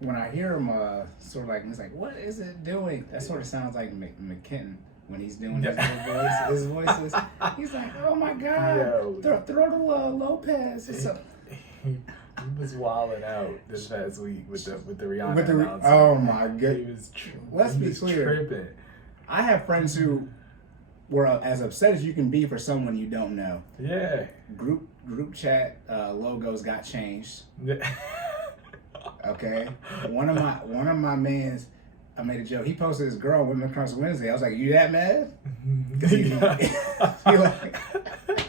when I hear him, sort of like, he's like, what is it doing? That sort of sounds like McKinnon when he's doing his voices. He's like, oh my God, throw to Lopez. He was wilding out this past week with the Rihanna announcement. Oh my goodness. Let's be clear. Tripping. I have friends who were as upset as you can be for someone you don't know. Yeah. Group chat logos got changed. Okay. One of my mans, I made a joke. He posted his girl on Women Crush Wednesday. I was like, "You that mad?" Because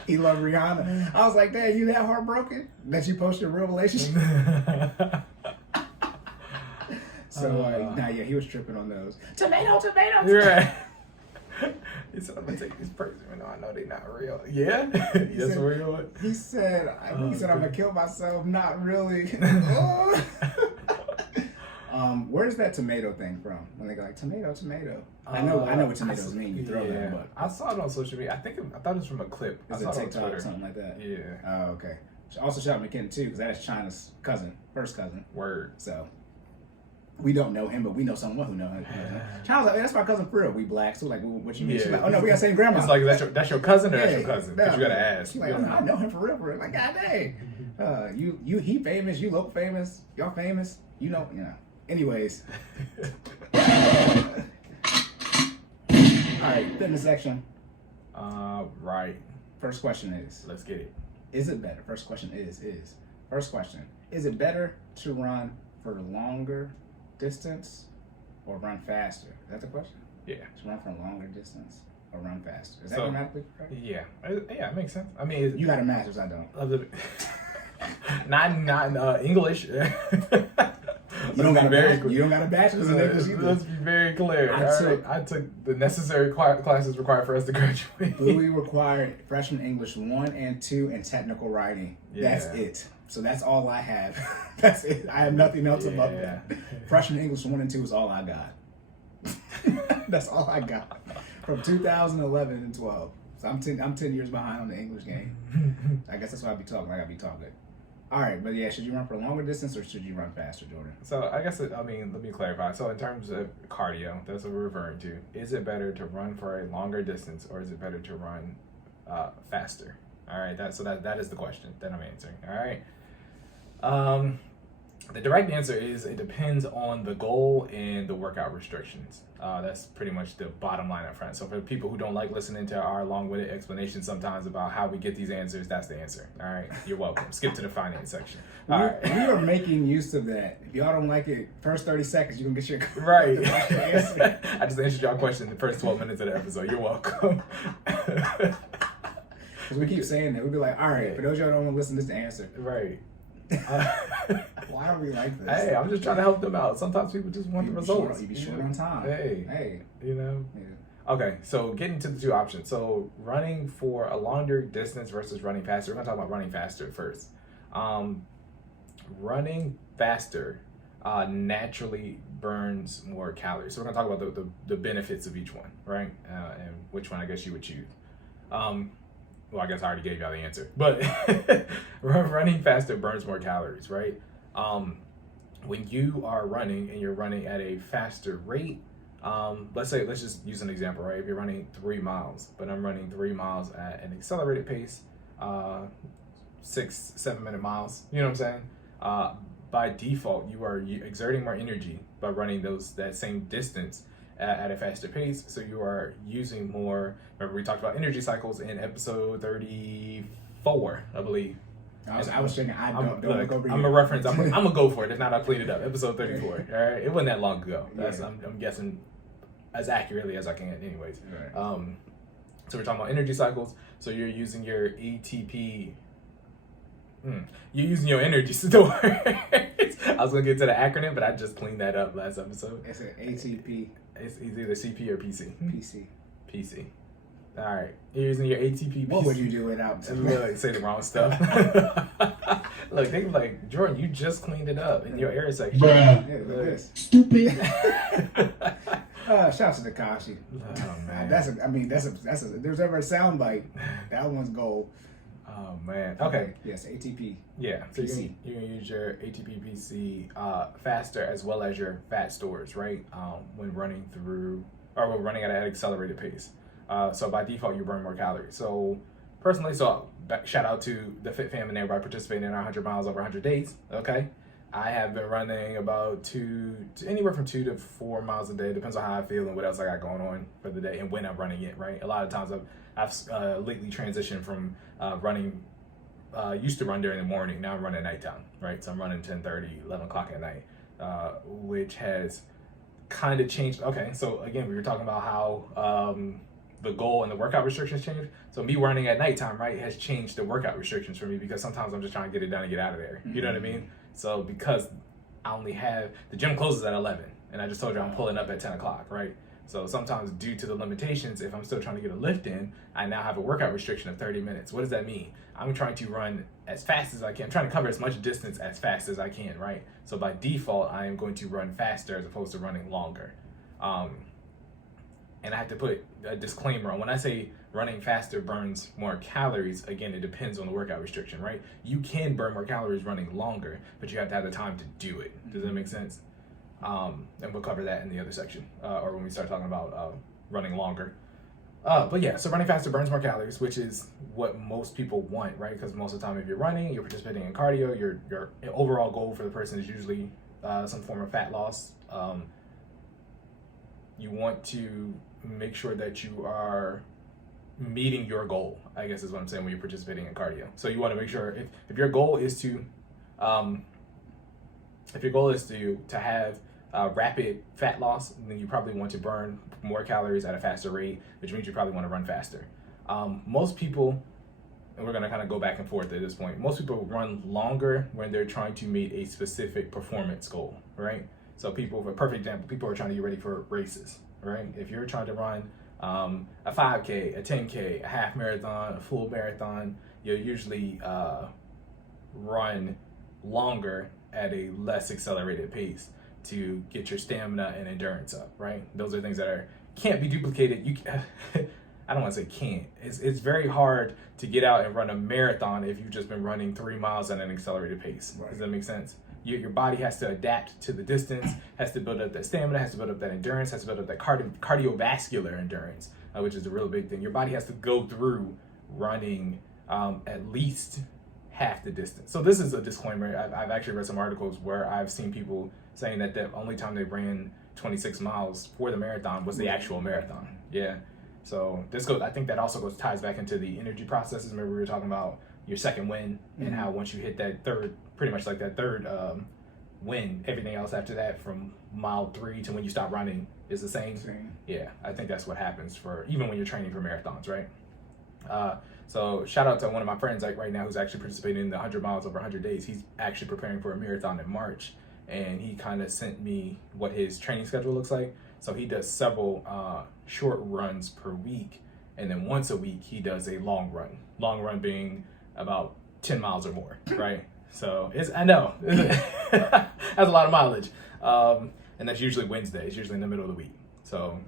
he loved Rihanna. I was like, "Dad, you that heartbroken that you posted a real relationship?" So he was tripping on those. Tomato. Right. He said, "I'm gonna take this person, even though I know they're not real." Yeah, yes, real. He said, "I'm gonna kill myself." Not really. Where's that tomato thing from? When they go like tomato. I know what tomatoes mean. You throw them, but I saw it on social media. I thought it was from a clip. Is it TikTok or something like that? Yeah. Oh, okay. Also, shout out McKinnon too, because that's China's first cousin. Word. So we don't know him, but we know someone who knows him. China's like, that's my cousin for real. We black, so like, what you mean? She's like, oh no, we got the same grandma. It's like that's your cousin or that's your cousin? Because you gotta ask. She's like, I know him for real. Like, God dang. He famous. You look famous. Y'all famous. You know. Anyways. All right, fitness section. Right. First question is. Let's get it. Is it better? First question is. First question. Is it better to run for longer distance or run faster? Is that the question? Yeah. To run for a longer distance or run faster. Is that grammatically correct? Yeah. Yeah, it makes sense. I mean, you got a master's, I don't. Not English. You don't got a bachelor's in English either. Let's be very clear. I took the necessary classes required for us to graduate. We required freshman English 1 and 2 and technical writing. Yeah. That's it. So that's all I have. That's it. I have nothing else above that. Freshman English 1 and 2 is all I got. That's all I got from 2011 and 12. So I'm 10 years behind on the English game. I guess that's why I gotta be talking. All right, but yeah, should you run for a longer distance or should you run faster, Jordan? So I guess, let me clarify. So in terms of cardio, that's what we're referring to. Is it better to run for a longer distance or is it better to run faster? All right, that is the question that I'm answering. All right. The direct answer is it depends on the goal and the workout restrictions. That's pretty much the bottom line up front. So for people who don't like listening to our long-winded explanations sometimes about how we get these answers, that's the answer. All right, you're welcome. Skip to the finance section. We are making use of that. If y'all don't like it, first 30 seconds, you're going to get your right. I just answered y'all question in the first 12 minutes of the episode. You're welcome. Because we keep saying that. We'll be like, all right, for those y'all don't want to listen, this is the answer. Right. Why are we like this? Hey, I'm just trying to help them out. Sometimes people just want the results. You be short on time. Hey, you know. Yeah. Okay, so getting to the two options. So running for a longer distance versus running faster. We're gonna talk about running faster first. Running faster naturally burns more calories. So we're gonna talk about the benefits of each one, right? And which one I guess you would choose. Well, I guess I already gave y'all the answer, but running faster burns more calories, right? When you are running and you're running at a faster rate, let's just use an example, right? If you're running 3 miles, but I'm running 3 miles at an accelerated pace, 6-7 minute miles, you know what I'm saying? By default, you are exerting more energy by running that same distance at a faster pace, so you are using more. Remember, we talked about energy cycles in episode 34, I believe. I was thinking, don't look over here. I'm a reference. I'm gonna go for it. If not, I'll clean it up. Episode 34. All right, it wasn't that long ago. I'm guessing as accurately as I can, anyways. Right. So we're talking about energy cycles. So you're using your ATP. You're using your energy stores. I was gonna get to the acronym, but I just cleaned that up last episode. It's an ATP. It's either CP or PC. PC. All right. You're using your ATP. What would you do without? Look, say the wrong stuff. Look, they were like, Jordan, you just cleaned it up in your error section. Bruh. Yeah, look at this. Stupid. Shout out to Takashi. Oh man. That's a. If there's ever a soundbite, that one's gold. Oh man. Okay. Yes, ATP. Yeah. So PC. you're gonna use your ATP PC faster as well as your fat stores, right? When running through or when running at an accelerated pace. So by default, you burn more calories. So personally, shout out to the Fit Fam and everybody participating in our 100 miles over 100 days. Okay. I have been running about anywhere from 2 to 4 miles a day. Depends on how I feel and what else I got going on for the day and when I'm running it. Right. A lot of times I've lately transitioned from running. Used to run during the morning. Now I'm running at nighttime. Right. So I'm running 10:30, 11 o'clock at night, which has kind of changed. Okay. So again, we were talking about how the goal and the workout restrictions changed. So me running at nighttime, right, has changed the workout restrictions for me because sometimes I'm just trying to get it done and get out of there. You know what I mean? So because I only have, the gym closes at 11 and I just told you I'm pulling up at 10 o'clock, right? So sometimes due to the limitations, if I'm still trying to get a lift in, I now have a workout restriction of 30 minutes. What does that mean? I'm trying to run as fast as I can. I'm trying to cover as much distance as fast as I can, right? So by default, I am going to run faster as opposed to running longer. And I have to put a disclaimer on when I say running faster burns more calories. Again, it depends on the workout restriction, right? You can burn more calories running longer, but you have to have the time to do it. Does that make sense? And we'll cover that in the other section, or when we start talking about running longer. But yeah, so running faster burns more calories, which is what most people want, right? Because most of the time, if you're running, you're participating in cardio, your overall goal for the person is usually some form of fat loss. You want to make sure that you are meeting your goal, I guess is what I'm saying, when you're participating in cardio. So you want to make sure if your goal is to have rapid fat loss, then you probably want to burn more calories at a faster rate, which means you probably want to run faster. Most people, and we're going to kind of go back and forth at this point, most people run longer when they're trying to meet a specific performance goal, right? So people, for a perfect example, people are trying to get ready for races, right? If you're trying to run a 5K, a 10K, a half marathon, a full marathon, you'll usually run longer at a less accelerated pace to get your stamina and endurance up, right? Those are things that can't be duplicated. I don't want to say can't. It's very hard to get out and run a marathon if you've just been running 3 miles at an accelerated pace. Right. Does that make sense? Your body has to adapt to the distance, has to build up that stamina, has to build up that endurance, has to build up that cardiovascular endurance, which is a real big thing. Your body has to go through running at least half the distance. So this is a disclaimer. I've actually read some articles where I've seen people saying that the only time they ran 26 miles for the marathon was the actual marathon. Yeah. So I think that also ties back into the energy processes. Remember we were talking about your second win and how once you hit that third, pretty much like that third win, everything else after that from mile 3 to when you stop running is the same. Yeah, I think that's what happens for even when you're training for marathons, right? So shout out to one of my friends right now who's actually participating in the 100 miles over 100 days. He's actually preparing for a marathon in March, and he kind of sent me what his training schedule looks like. So he does several short runs per week, and then once a week he does a long run. Long run being about 10 miles or more, right? So I know that's a lot of mileage, and that's usually Wednesdays, usually in the middle of the week. So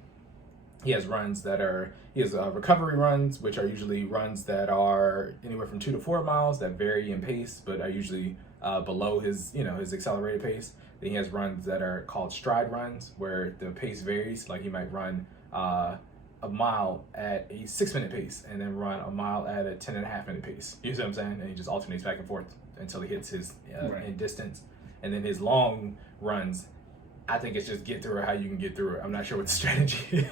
he has recovery runs, which are usually runs that are anywhere from 2 to 4 miles that vary in pace, but are usually below his accelerated pace. Then he has runs that are called stride runs, where the pace varies. Like he might run a mile at a 6-minute pace and then run a mile at a 10.5-minute pace. You see what I'm saying? And he just alternates back and forth until he hits his end distance. And then his long runs, I think it's just get through it how you can get through it. I'm not sure what the strategy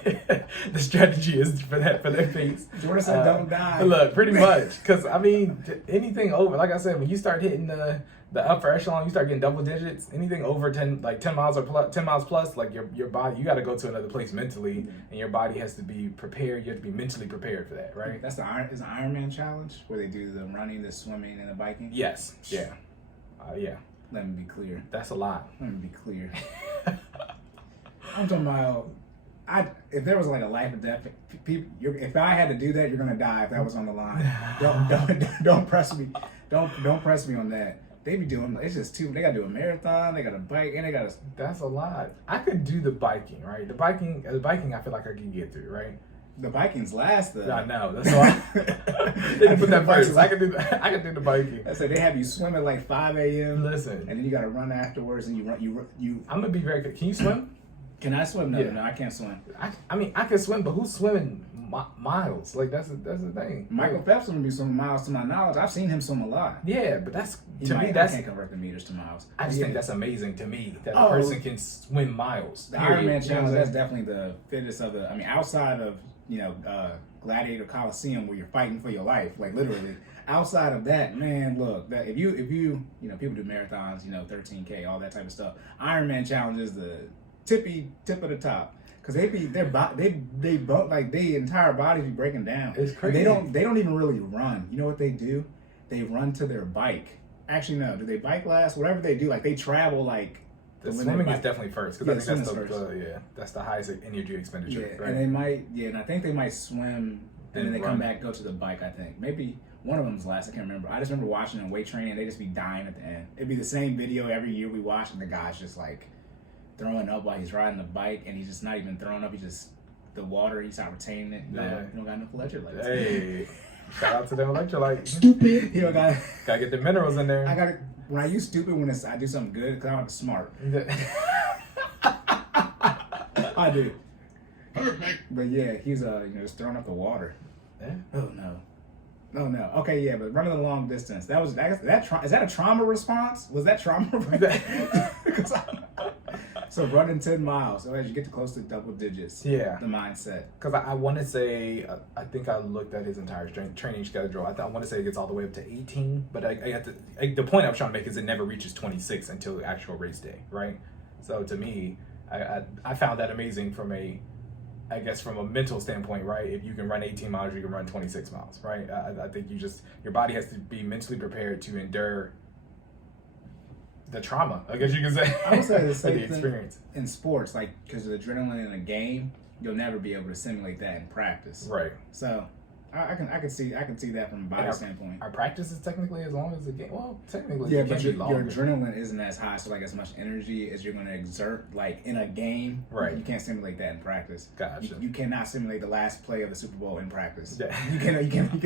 is for that pace. Jordan said don't die. Look, pretty much. Because, I mean, anything over, like I said, when you start hitting the upper echelon, you start getting double digits, anything over 10 miles or 10 miles plus, like your body, you got to go to another place mentally, and your body has to be prepared. You have to be mentally prepared for that, right? That's the Ironman challenge where they do the running, the swimming, and the biking? Yes. Yeah. Yeah. Let me be clear. That's a lot. Let me be clear. I'm talking about, if there was like a life or death, if I had to do that, you're gonna die if that was on the line. Don't press me. Don't press me on that. They be doing, it's just too. They gotta do a marathon. They got a bike, and they gotta. That's a lot. I could do the biking, right? The biking, I feel like I can get through, right? The Vikings last though. I know. That's why they can put that first. I can do the biking. I said they have you swim at like 5 a.m. Listen, and then you got to run afterwards, and you. I'm gonna be very good. Can you swim? Can I swim? No, Yeah. no, I can't swim. I mean, I can swim, but who's swimming miles? Like that's the thing. Michael Phelps will be swimming miles to my knowledge. I've seen him swim a lot. Yeah, but that's Me, I can't convert the meters to miles. I just think that's amazing to me that a person can swim miles. The Ironman challenge, that's definitely the fittest of the. I mean, outside of Gladiator Coliseum where you're fighting for your life, like literally. Outside of that, man, look, that if you people do marathons, 13K, all that type of stuff. Ironman challenge is the tip of the top. Cause they both like their entire bodies be breaking down. It's crazy. And they don't even really run. You know what they do? They run to their bike. Actually, no. Do they bike last? Whatever they do, like they travel like. The swimming is definitely first because I think that's the highest energy expenditure. Yeah, right? and they might and I think they might swim and then they come back, go to the bike. I think maybe one of them's last. I can't remember. I just remember watching them weight training. And they just be dying at the end. It'd be the same video every year we watch, and the guy's just like throwing up while he's riding the bike, and he's just not even throwing up. He just the water. He's not retaining it. You don't got enough electrolytes. Hey, shout out to them electrolytes. Stupid. You gotta get the minerals in there. When I use stupid when I do something good because I don't have smart. I do. Perfect. But yeah, he's just throwing up the water. Yeah. Oh no. Okay, yeah, but running the long distance. Is that a trauma response? Was that trauma? So running 10 miles. So as you get to close to double digits. Yeah. The mindset. Because I want to say, I think I looked at his entire training schedule. I want to say it gets all the way up to 18. But the point I'm trying to make is it never reaches 26 until the actual race day, right? So to me, I found that amazing from a mental standpoint, right? If you can run 18 miles, you can run 26 miles, right? I think your body has to be mentally prepared to endure the trauma, I guess you can say. I would say the same thing experience in sports, like because of the adrenaline in a game, you'll never be able to simulate that in practice. Right. So I can see that from a body standpoint. Our practice is technically as long as the game. Well, technically, yeah, but your adrenaline isn't as high, so like as much energy as you're going to exert like in a game. Right. You can't simulate that in practice. Gotcha. You cannot simulate the last play of the Super Bowl in practice. Yeah. You can't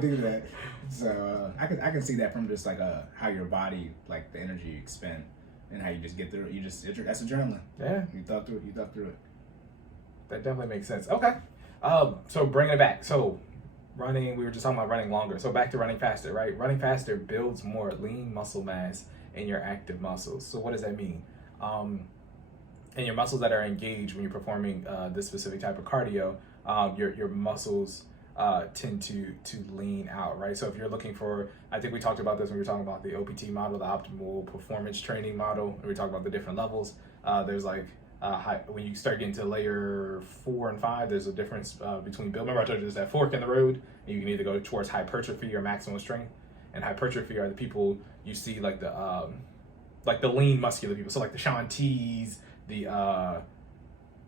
do that. So I can see that from just like how your body, like the energy you expend and how you just get through it. That's adrenaline. Yeah. You thought through it. That definitely makes sense. Okay. So bringing it back. So running, we were just talking about running longer. So back to running faster, right? Running faster builds more lean muscle mass in your active muscles. So what does that mean? And your muscles that are engaged when you're performing this specific type of cardio, your muscles tend to lean out, right? So if you're looking for, I think we talked about this when we were talking about the OPT model, the optimal performance training model, and we talked about the different levels. There's like when you start getting to layer 4 and 5, there's a difference between build. Remember I told you there's that fork in the road, and you can either go towards hypertrophy or maximum strength. And hypertrophy are the people you see like the lean muscular people. So like the Shaun T's, the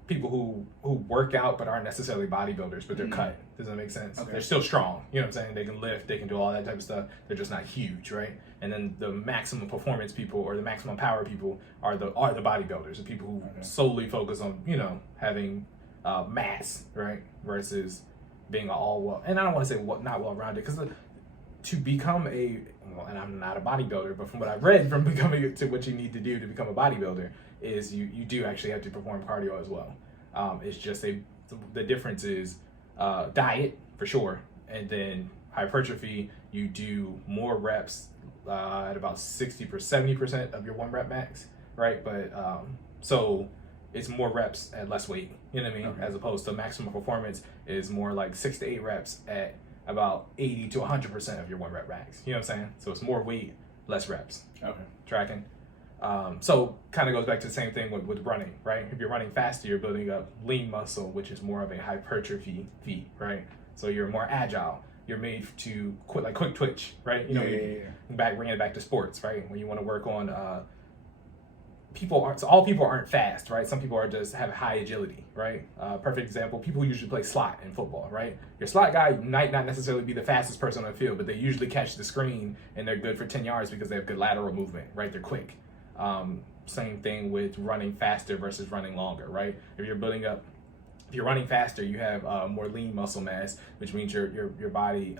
people who work out but aren't necessarily bodybuilders, but they're cut. Does that make sense? Okay. They're still strong. You know what I'm saying? They can lift, they can do all that type of stuff. They're just not huge, right? And then the maximum performance people or the maximum power people are the bodybuilders, the people who solely focus on, having mass, right? Versus being and I don't want to say not well-rounded, because to become and I'm not a bodybuilder, but from what I've read from becoming to what you need to do to become a bodybuilder is you do actually have to perform cardio as well. It's just the difference is diet for sure, and then hypertrophy, you do more reps at about 70% of your 1 rep max, right? But so it's more reps at less weight, you know what I mean? Okay. As opposed to maximum performance is more like 6 to 8 reps at about 80 to 100% of your 1 rep max. You know what I'm saying? So it's more weight, less reps. Okay. Tracking. So kind of goes back to the same thing with running, right? If you're running faster, you're building up lean muscle, which is more of a hypertrophy feat, right? So you're more agile. You're made to quick twitch, right? Bringing it back to sports, right? When you want to work on all people aren't fast, right? Some people have high agility, right? Perfect example, people who usually play slot in football, right? Your slot guy might not necessarily be the fastest person on the field, but they usually catch the screen and they're good for 10 yards because they have good lateral movement, right? They're quick. Same thing with running faster versus running longer, right? If you're building up if you're running faster, you have more lean muscle mass, which means your body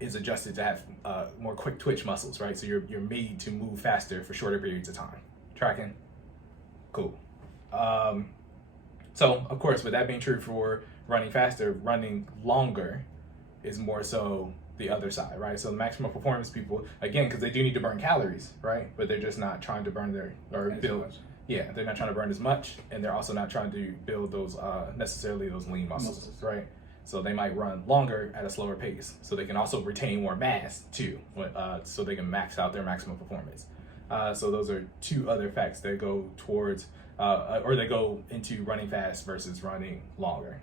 is adjusted to have more quick twitch muscles, right? So you're made to move faster for shorter periods of time. Tracking? Cool. So of course, with that being true for running faster, running longer is more so the other side, right? So the maximum performance people, again, because they do need to burn calories, right? But they're just not trying to burn build. Yeah, they're not trying to burn as much, and they're also not trying to build those necessarily those lean muscles, right? So they might run longer at a slower pace, so they can also retain more mass too, so they can max out their maximum performance. So those are two other facts that go towards, or they go into running fast versus running longer.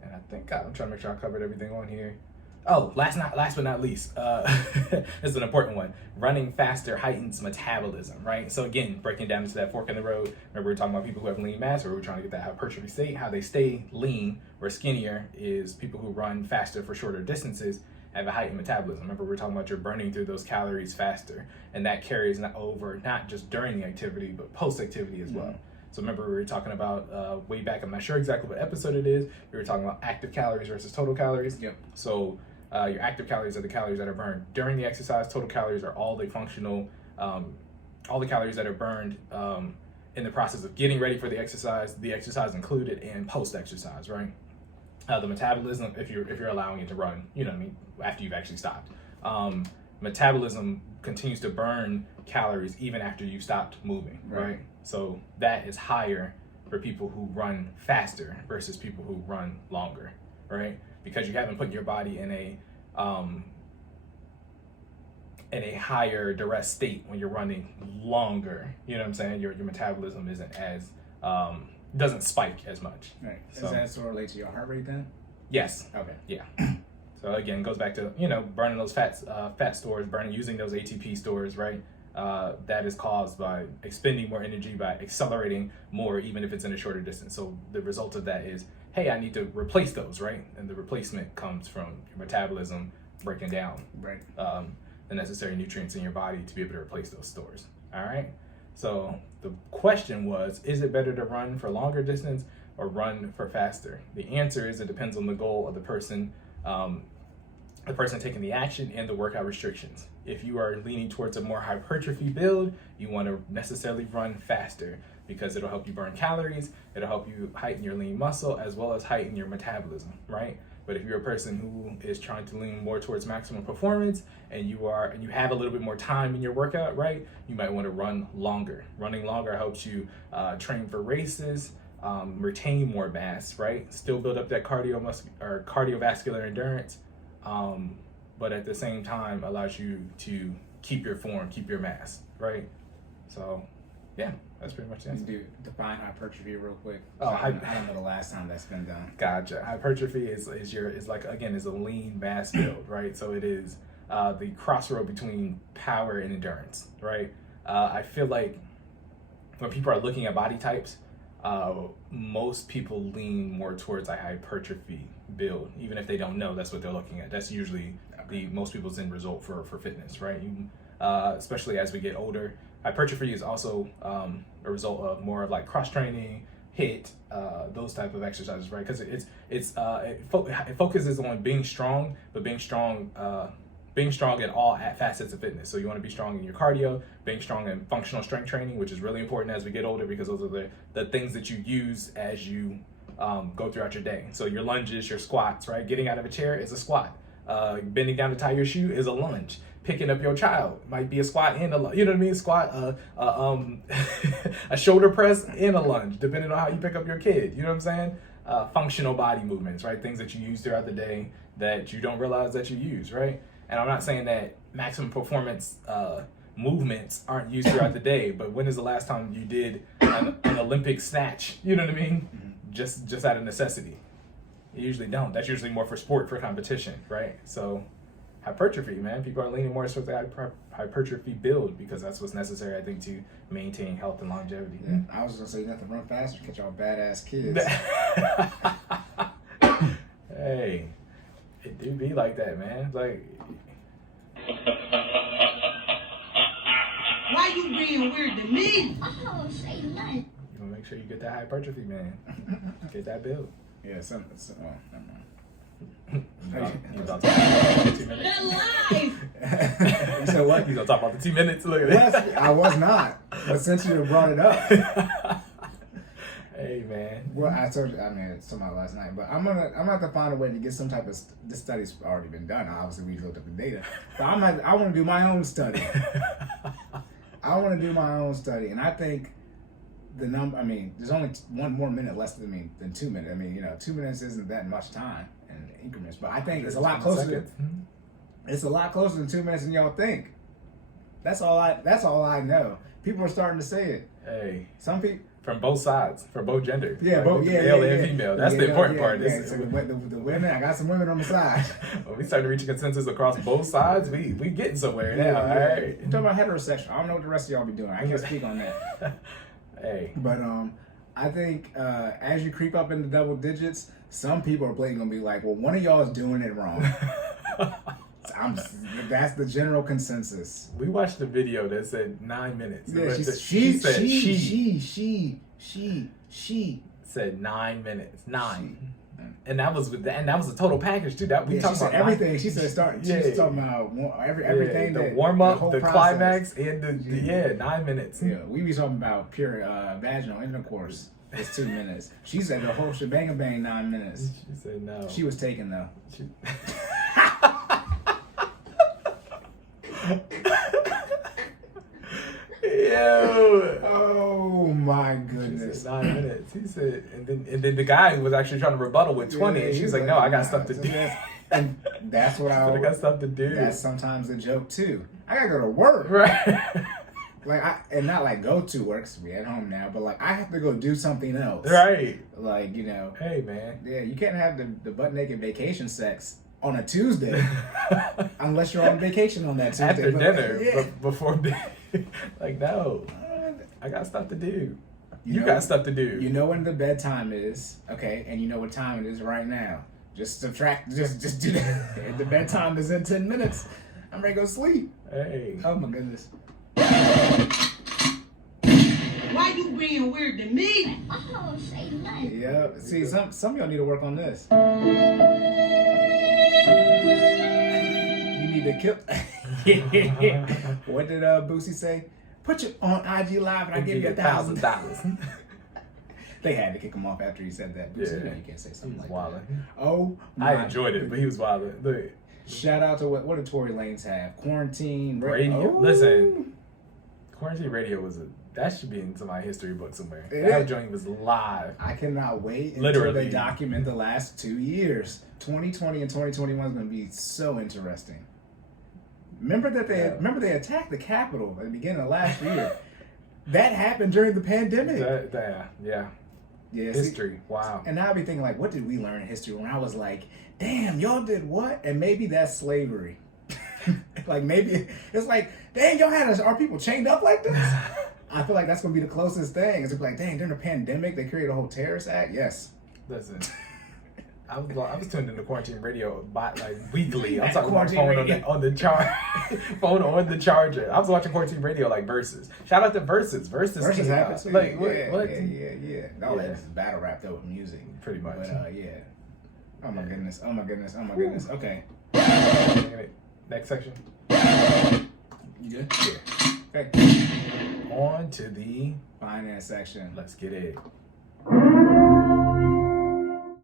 And I think I'm trying to make sure I covered everything on here. Oh, last but not least, this is an important one. Running faster heightens metabolism, right? So again, breaking down into that fork in the road. Remember, we were talking about people who have lean mass, or we're trying to get that hypertrophy state. How they stay lean or skinnier is people who run faster for shorter distances have a heightened metabolism. Remember, we were talking about you're burning through those calories faster, and that carries over not just during the activity, but post-activity as well. So remember, we were talking about way back, I'm not sure exactly what episode it is, we were talking about active calories versus total calories. Yep. So your active calories are the calories that are burned during the exercise. Total calories are all the functional, all the calories that are burned in the process of getting ready for the exercise included, and post-exercise, right? The metabolism, if you're allowing it to run, you know what I mean, after you've actually stopped. Metabolism continues to burn calories even after you've stopped moving, right? So that is higher for people who run faster versus people who run longer, right? Because you haven't put your body in a higher duress state when you're running longer. You know what I'm saying? Your metabolism isn't as doesn't spike as much. Right. So, does that sort of relate to your heart rate then? Yes. Okay. Yeah. So again, it goes back to, burning those fat stores, using those ATP stores, right? That is caused by expending more energy, by accelerating more, even if it's in a shorter distance. So the result of that is, hey, I need to replace those, right? And the replacement comes from your metabolism breaking down the necessary nutrients in your body to be able to replace those stores. All right. So the question was, is it better to run for longer distance or run for faster? The answer is it depends on the goal of the person taking the action and the workout restrictions. If you are leaning towards a more hypertrophy build, you want to necessarily run faster because it'll help you burn calories, it'll help you heighten your lean muscle as well as heighten your metabolism, right? But if you're a person who is trying to lean more towards maximum performance and you have a little bit more time in your workout, right? You might want to run longer. Running longer helps you train for races, retain more mass, right? Still build up that cardiovascular endurance, but at the same time allows you to keep your form, keep your mass, right? So, yeah, that's pretty much the answer. Do define hypertrophy real quick. Oh, I don't know the last time that's been done. Gotcha. Hypertrophy is a lean mass build, right? So it is the crossroad between power and endurance, right? I feel like when people are looking at body types, most people lean more towards a hypertrophy build, even if they don't know that's what they're looking at. That's usually most people's end result for fitness, right? Especially as we get older. Hypertrophy is also a result of more of like cross training, HIIT, those type of exercises, right? Because it focuses on being strong, but being strong in all facets of fitness. So you want to be strong in your cardio, being strong in functional strength training, which is really important as we get older because those are the things that you use as you go throughout your day. So your lunges, your squats, right? Getting out of a chair is a squat. Bending down to tie your shoe is a lunge. Picking up your child might be a squat and a lunge. You know what I mean? Squat, a shoulder press and a lunge, depending on how you pick up your kid. You know what I'm saying? Functional body movements, right? Things that you use throughout the day that you don't realize that you use, right? And I'm not saying that maximum performance movements aren't used throughout the day, but when is the last time you did an Olympic snatch? You know what I mean? Mm-hmm. Just out of necessity. You usually don't. That's usually more for sport, for competition, right? So hypertrophy, man. People are leaning more towards the hypertrophy build because that's what's necessary, I think, to maintain health and longevity. Yeah, I was gonna say you have to run faster, catch y'all badass kids. Hey, it do be like that, man. Like, why you being weird to me? Oh, say nothing. You want make sure you get that hypertrophy, man. Get that build. Yeah, oh, never mind. You about to talk about the 2 minutes? You said what? He's gonna talk about the 2 minutes. Look at that. Yes, I was not. But since you brought it up. Hey, man. Well, I told you, I mean, it's talking about last night, but I'm gonna have to find a way to get some type of, this study's already been done. Obviously, we looked up the data. But I want to do my own study. I want to do my own study. And I think there's only one more minute less than 2 minutes. I mean, 2 minutes isn't that much time in increments, but I think it's a lot closer. It's a lot closer than 2 minutes than y'all think. That's all I know. People are starting to say it. Hey. Some people. From both sides, from both genders. Yeah, like male and female. That's the important part. Yeah. So the women, I got some women on the side. When we start to reach a consensus across both sides, we getting somewhere now. All right. You're talking about heterosexual. I don't know what the rest of y'all be doing. I can't speak on that. Hey. But I think as you creep up into double digits, some people are blatantly gonna be like, well, one of y'all is doing it wrong. That's the general consensus. We watched the video that said 9 minutes. Yeah, she said 9 minutes. 9. And that was a total package too. That we talked about everything. She said start. She was talking about everything. The warm up, the climax, and the 9 minutes. Yeah, we be talking about pure vaginal intercourse. It's 2 minutes. She said the whole shebang 9 minutes. She said no. She was taken though. Yo! Oh my goodness! 9 minutes. He said, and then the guy was actually trying to rebuttal with 20, and she was like, "No, I got stuff to do." And that's what I got stuff to do. That's sometimes a joke too. I gotta go to work, right? And not like go to work, 'cause we at home now, but like I have to go do something else, right? Like Hey man, yeah, you can't have the butt naked vacation sex on a Tuesday unless you're on vacation on that Tuesday. After dinner, before bed. Like, no, I got stuff to do. You got stuff to do. You know when the bedtime is, okay, and you know what time it is right now. Just subtract, just do that. If the bedtime is in 10 minutes, I'm ready to go sleep. Hey. Oh my goodness. Why you being weird to me? Oh, say less. Yeah. See, some of y'all need to work on this. You need to kill. What did Boosie say? Put you on IG Live and I give you $1,000. They had to kick him off after he said that. Boosie, you can't say something like that. Oh, I enjoyed it, but he was wilding. Look. Shout out to what did Tory Lanez have? Quarantine radio. Oh. Listen, Quarantine Radio that should be in my history book somewhere. That joint was live. I cannot wait until they document the last 2 years. 2020 and 2021 is going to be so interesting. Remember they attacked the Capitol at the beginning of last year. That happened during the pandemic. Yeah. History. See, wow. And now I be thinking like, what did we learn in history when I was like, damn, y'all did what? And maybe that's slavery. Like maybe it's like, dang, y'all had our people chained up like this? I feel like that's gonna be the closest thing. It's like, dang, during the pandemic they created a whole terrorist act. Yes. Listen, I was tuned into Quarantine Radio weekly. I'm talking about phone on the phone on the charger. I was watching Quarantine Radio like Versus. Shout out to Versus. Versus happens. Like what? Yeah. No, that's battle rap though with music. Pretty much. But yeah. Oh my goodness. Okay. Next section. You good? Yeah. Okay. On to the finance section. Let's get it.